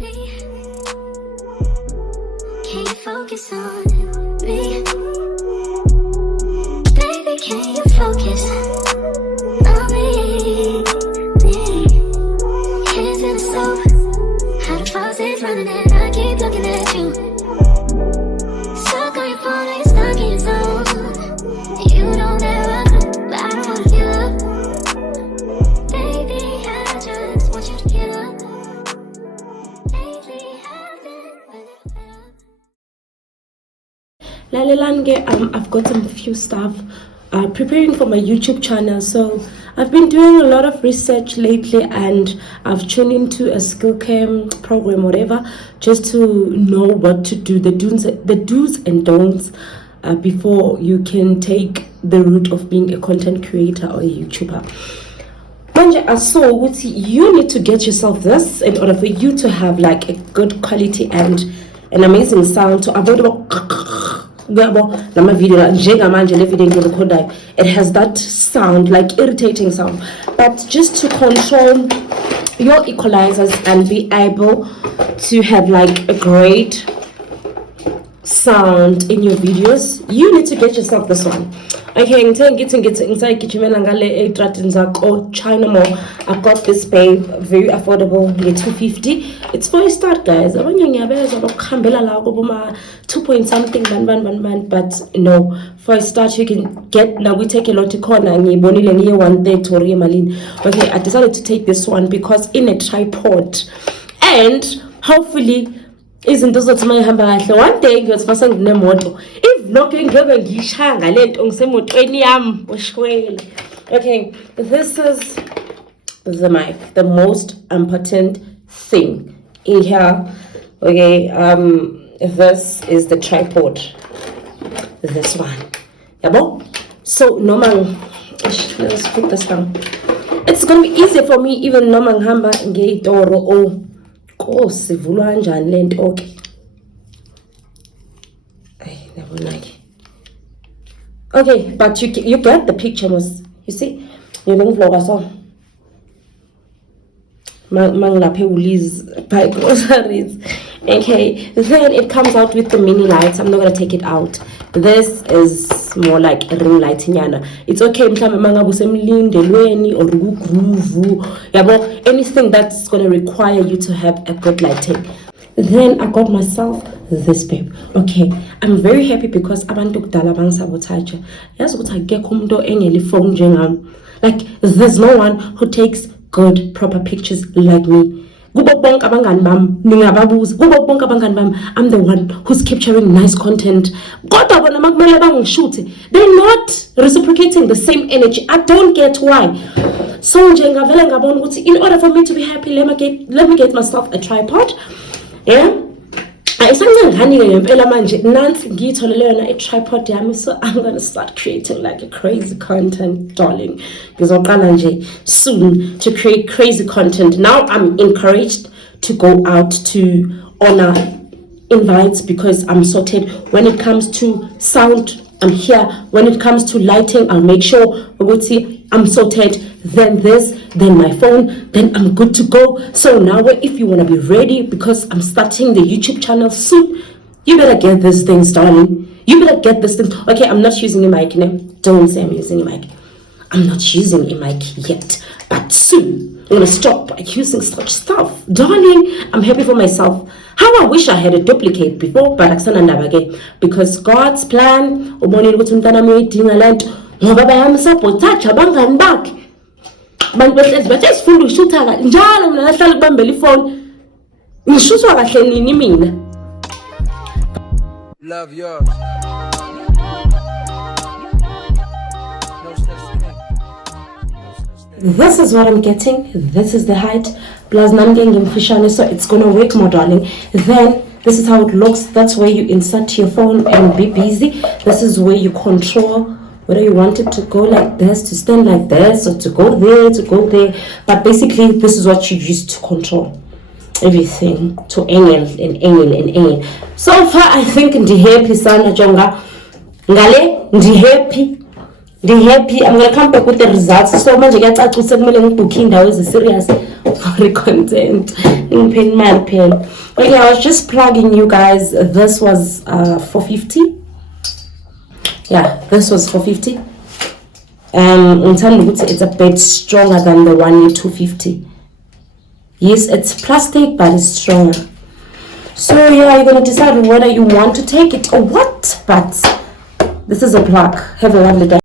Can you focus on me? Baby, can you focus on me? Hands in the stove, how the faucet's running and I keep looking at you. Stuck on your phone, like stuck in your zone. You don't ever come, but I don't wanna give up. Baby, I just want you to get up. Lately, I've been a little fed up. I've got some few stuff preparing for my YouTube channel. So I've been doing a lot of research lately, and I've tuned into a skill cam program, whatever, just to know what to do, the do's and don'ts before you can take the route of being a content creator or a YouTuber. I saw you need to get yourself this in order for you to have like a good quality and an amazing sound to avoid it has that sound, like irritating sound, but just to control your equalizers and be able to have like a great sound in your videos, you need to get yourself this one. Okay, China Mall. I got this babe, very affordable, 250. It's for a start, guys. 2-point-something, but no, for a start you can get, now we take a lot of corner and okay, I decided to take this one because in a tripod, and hopefully izinto zothumahamba kahle one day ngiyotfasa nginemoto if lokho ngeke ngishanga lento ngisemotweni yami oshwele. Okay, this is the mic, the most important thing in here. Okay, this is the tripod, this one, yabo. So normal, let's put this down. It's gonna be easier for me even normal ngihamba ngeyitoro or sivulwa kanjani lento. Okay, okay, but you get the picture, you see. You don't vlog us all buy groceries. Okay, then it comes out with the mini lights. I'm not gonna take it out. This is more like a ring light nyana. It's okay or anything that's gonna require you to have a good lighting. Then I got myself this babe. Okay, I'm very happy because abantu kudala bangisabotage. Yazi ukuthi akekho umuntu engeli phone njengami. Like, there's no one who takes good proper pictures like me. I'm the one who's capturing nice content. They're not reciprocating the same energy. I don't get why. So in order for me to be happy, let me get myself a tripod. Yeah, so I'm gonna start creating like a crazy content, darling, because soon to create crazy content. Now I'm encouraged to go out to honor invites because I'm sorted. When it comes to sound, I'm here. When it comes to lighting, I'll make sure I'm sorted. Then this, then my phone, then I'm good to go. So now if you want to be ready, because I'm starting the YouTube channel soon, you better get these things, darling. You better get this thing. Okay, I'm not using a mic now. Don't say I'm using a mic. I'm not using a mic yet, but soon I'm gonna stop using such stuff, darling. I'm happy for myself. How I wish I had a duplicate before, but again, because God's plan. Bantu behlezi bathi sifunda ushutha njalo mina nahlala kubambela ifoni ngishuthwa kahle nini mina. Love yours. This is what I'm getting. This is the height. Plus so it's gonna work more, darling. Then this is how it looks. That's where you insert your phone and be busy. This is where you control whether you want it to go like this, to stand like this, or to go there. But basically, this is what you use to control everything, to angle. So far, I think ndi happy sana jonga. Ngale ndi happy. happy. I'm gonna come back with the results. So much I get booking that was serious for the content in pen my pen. Okay, I was just plugging you guys. This was 450. Yeah, this was 450. In terms of it's a bit stronger than the one in 250. Yes, it's plastic, but it's stronger. So yeah, you're gonna decide whether you want to take it or what. But this is a plug. Have a lovely day.